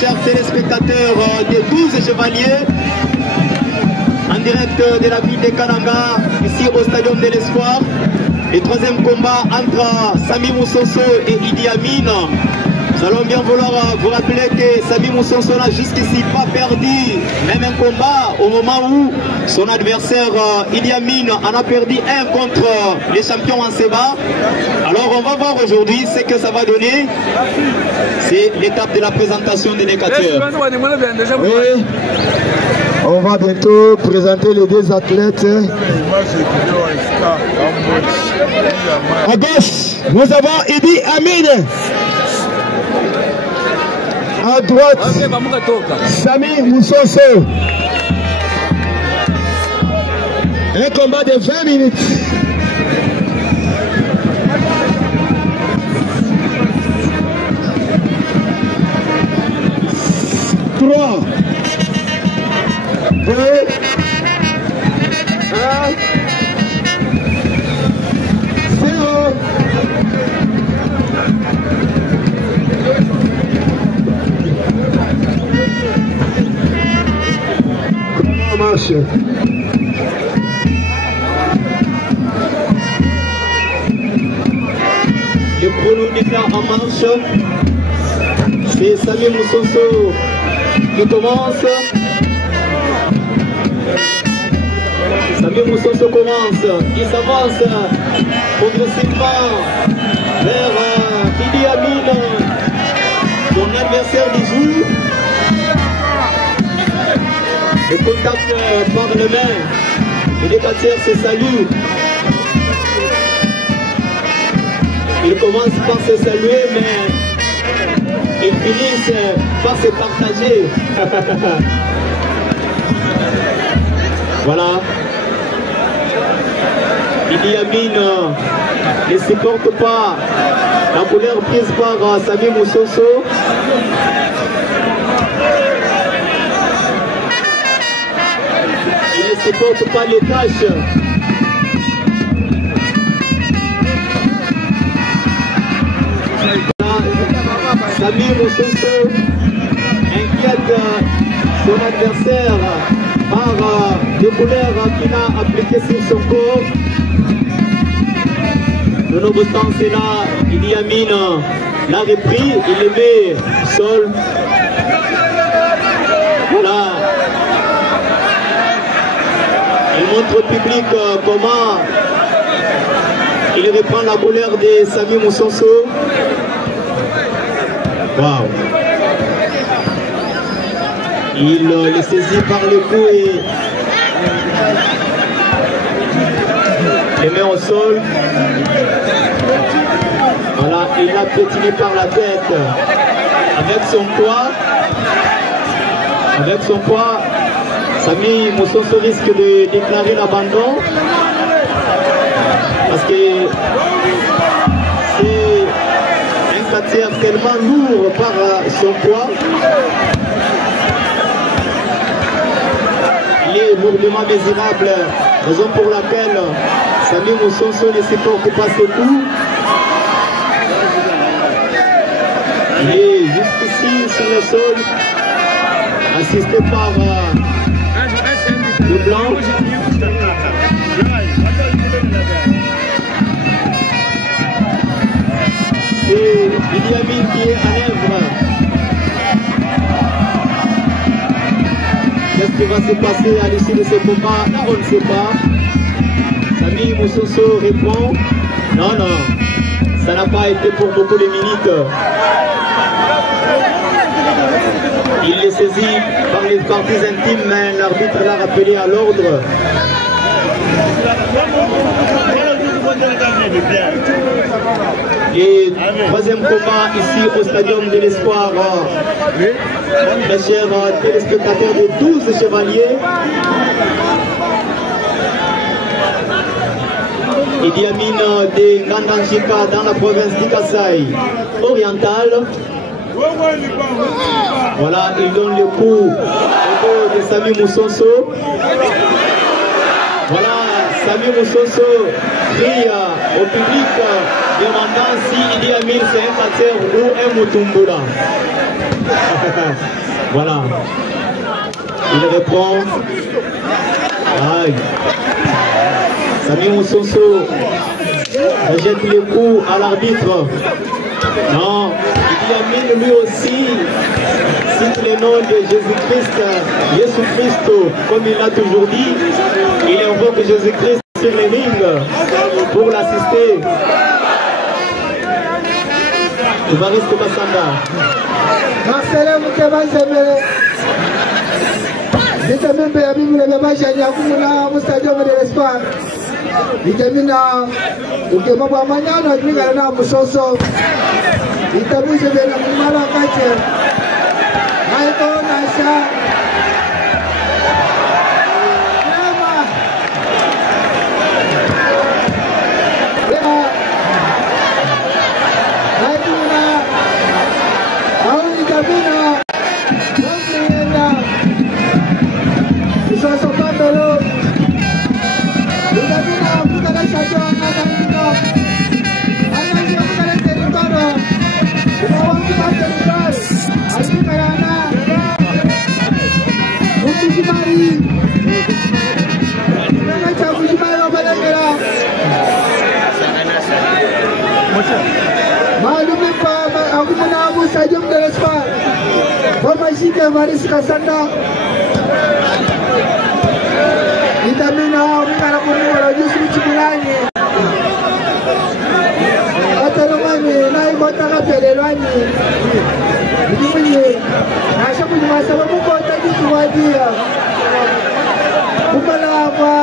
chers téléspectateurs des 12 chevaliers, en direct de la ville de Kananga, ici au Stadium de l'Espoir. Le troisième combat entre Samy Moussoso et Idi Amin. Nous allons bien vouloir vous rappeler que Samy Moussoso n'a jusqu'ici pas perdu même un combat au moment où son adversaire Idi Amin en a perdu un contre les champions en Seba. Alors on va voir aujourd'hui ce que ça va donner. C'est l'étape de la présentation des négateurs. Oui. On va bientôt présenter les deux athlètes. À gauche, nous avons Idi Amin. À droite, Samy Moussoso. Un combat de 20 minutes. Trois. 2, 1. Comment marche? Le chronomètre en marche. C'est Samy Moussoso qui commence. Samy Moussoso commence. Il s'avance progressivement vers Idi Amin, son adversaire du jour. Le contact par les mains. Les négateurs se saluent. Ils commencent par se saluer, mais ils finissent par se partager. Voilà. Idi Amin ne supporte pas la colère prise par Samy Moussoso. Il ne supporte pas les tâches. Samy Moussoso inquiète son adversaire par des couleurs qu'il a appliquées sur son corps. Nonobstant cela, Idi Amin l'a repris, il le met sol. Voilà. Il montre au public comment il reprend la colère de Samy Moussoso. Waouh. Il le saisit par le cou et les met au sol. Voilà, il l'a piétiné par la tête. Avec son poids, Samy Moussoso risque de déclarer l'abandon. Parce que c'est un catcher tellement lourd par son poids. Il est lourdement désirable, raison pour laquelle Samy Moussoso ne supporte pas ses coups. Il est juste ici sur le sol, assisté par le blanc. C'est Idi Amin qui est à l'œuvre. Qu'est-ce qui va se passer à l'issue de ce combat? Là, on ne sait pas. Samy Moussoso répond non, non, ça n'a pas été pour beaucoup de minutes. Il les saisit par les parties intimes, mais l'arbitre l'a rappelé à l'ordre. Et troisième combat ici au Stadium de l'Espoir. Mes chers téléspectateurs des 12 chevaliers. Idi Amin de Ngandanjika dans la province d'Ikasai orientale. Voilà, il donne le coup au dos de Samy Moussoso. Voilà, Samy Moussoso crie au public demandant s'il y a 1000 c'est un Kater ou un Mutumbula. Voilà. Il répond. Aïe. Samy Moussoso rejette les coups à l'arbitre. Non, il y a 1000 lui aussi. Cite le nom de Jésus-Christ, Jésus-Christ, comme il l'a toujours dit. Il invoque Jésus-Christ sur les rings pour l'assister. Évariste Bassanga. Marcelo Mukebazemele. Vitamine ya bibi na baba jani akumuna mu stadium de l'Espoir. Vitamine ukemaba manyano ajinga na Musoso. Vitamine bena mumala kache. Haiko nasha. Nema. Haikuna. Au vitamine. Musoso Pandolo. Vitamine bukan saja anak-anak. Anak-anak bukan territorio. Bawang kita territorio. Aji karana. Bukti Jimari. Mana cabu Jimari apa negara? Malu apa? Aku menabu saja menderespan. Pemain ke Maris Kasanda. Vitamine mkana kununua juice chimilani. Hata romani na ibota kapelelwani. Ndimwe nasha kunywa sababu kwa taji kuwadia. Kumala hapa.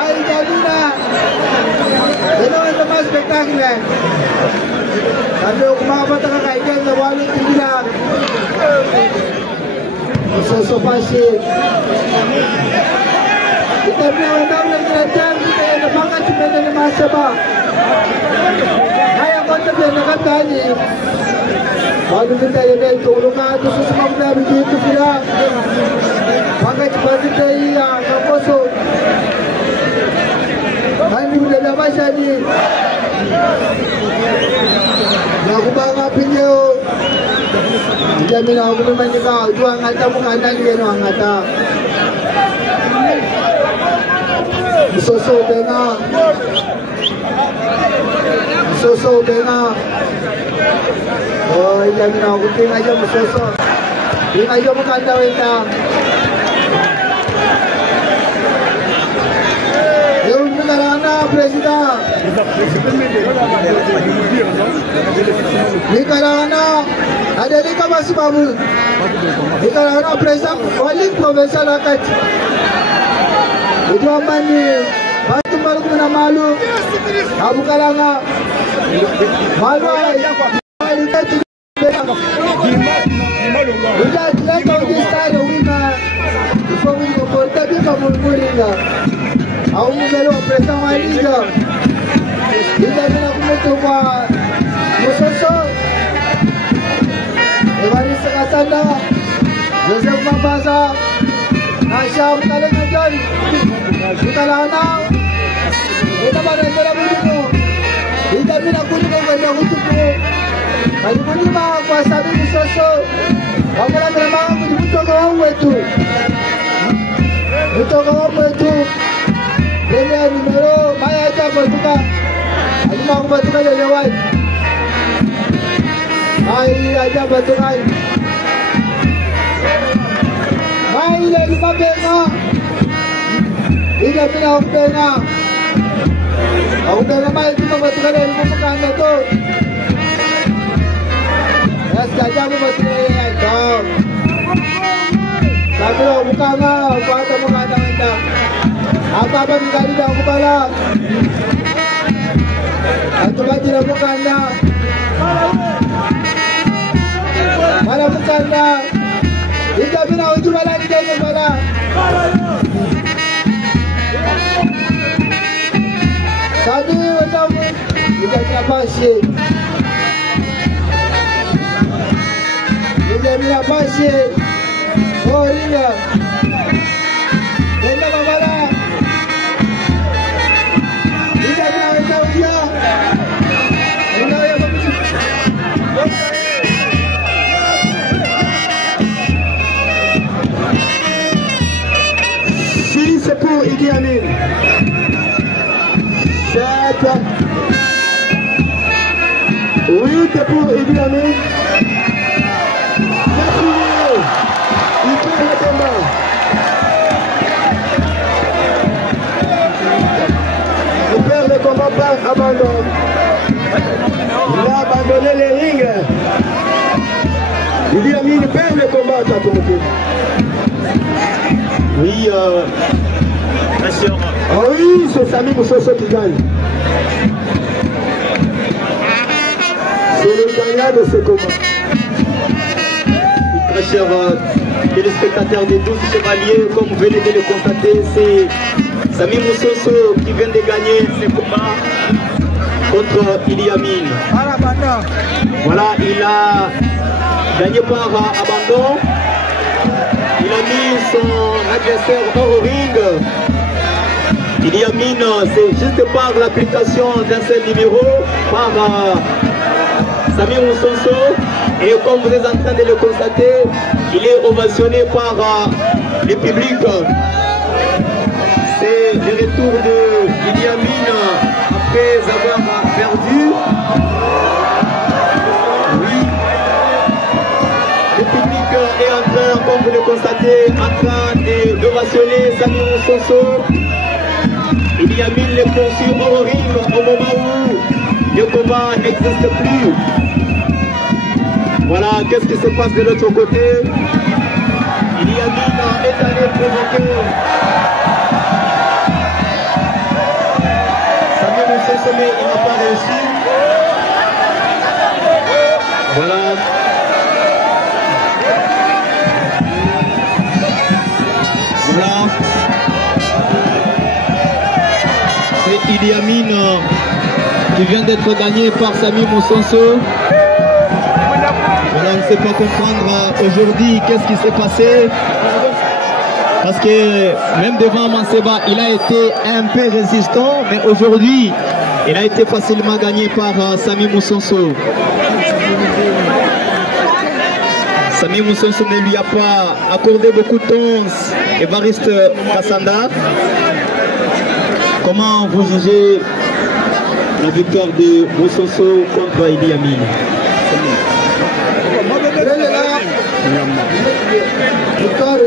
Ai jalina. Ndio ndio mas spectacular. Ndio kumapa taka kaigeza wale kila. Musoso pasi. Kita punya undang kerajaan kita yang dapat cuma dari masyarakat. Ayah kota benar tadi. Kalau kita ini turunkan itu semua benda begitu pula. Maka cepat kita ia kaposo. Kami sudah dapat jadi. Aku bangga pinjau. Jamin aku memang juga juang ngata bukan dan dia nuang ngata. Musoso benga. Oh, jamin aku tinggal aja Musoso. Tinggal aja bukan dah wenda. Yang negara presiden. Nicaragua ada di kawasan Babul. Nicaragua presiden wali provincial akat. Itu apa ni? Batu malu kena malu. Abu Kalanga malu. Malu tu. Sudah jelas kau di stadium wina. Ibu ibu boleh tapi kamu murinya. Aku melu presiden wali je. Kita nak mencoba Musoso. Evaris Kasanda, Joseph Mabasa, Nasha Mukale Najan, kita lana, kita mana kita berdua, kita bina kuni kita hutupu, kali kuni mah kuasa Musoso, kamu nak memang aku dibutuh kau itu, butuh kau itu, ini numero, maya aja berbuka, aku mau berbuka jadi awal. Hai aja baturan. Hai lagi pabenga. Ida pina benga. Aku benga mai tu baturan yang bukan itu. Ya sekejap baturan itu. Tapi bukan aku ada mengada anda. Apa dikali dah aku bala. Aku tidak bukan anda. Mana bukan dah? Kita bina uji bala ni jadi bala. Tadi macam kita siapa sih? Kita bina pasir. Oh iya. Idi Amin. 7. 8 pour Idi Amin. Il perd le combat. Il perd le combat par abandon. Il a abandonné les rings. Idi Amin perd le combat, Takomoké. Oui, bien sûr. Ah oui, c'est Sami Moussoso qui gagne. C'est le gagnant de ce combat. Très chers téléspectateurs des 12 chevaliers, comme vous venez de le constater, c'est Sami Moussoso qui vient de gagner ce combat contre Idi Amin. Voilà, il a gagné par abandon. Il a mis son adversaire hors ring. Idi Amin, c'est juste par l'application d'un seul numéro par Sami Moussoso. Et comme vous êtes en train de le constater, il est ovationné par le public. C'est le retour de Idi Amin après avoir perdu. Oui. Le public est en train, comme vous le constatez, en train d'ovationner Sami Moussoso. Idi Amin les poursuit hors ring au moment où le combat n'existe plus. Voilà, qu'est-ce qui se passe de l'autre côté? Idi Amin est allé provoquer Sami Moussoso, mais il n'a pas réussi. Voilà. Voilà. C'est Idi Amin qui vient d'être gagné par Sami Moussoso. Voilà, on ne sait pas comprendre aujourd'hui qu'est-ce qui s'est passé. Parce que même devant Manseba, il a été un peu résistant, mais aujourd'hui, il a été facilement gagné par Sami Moussoso. Sami Moussoso ne lui a pas accordé beaucoup de temps. Évariste Kassanda. Comment vous jugez la victoire de Moussoso contre Idi Amin? Victor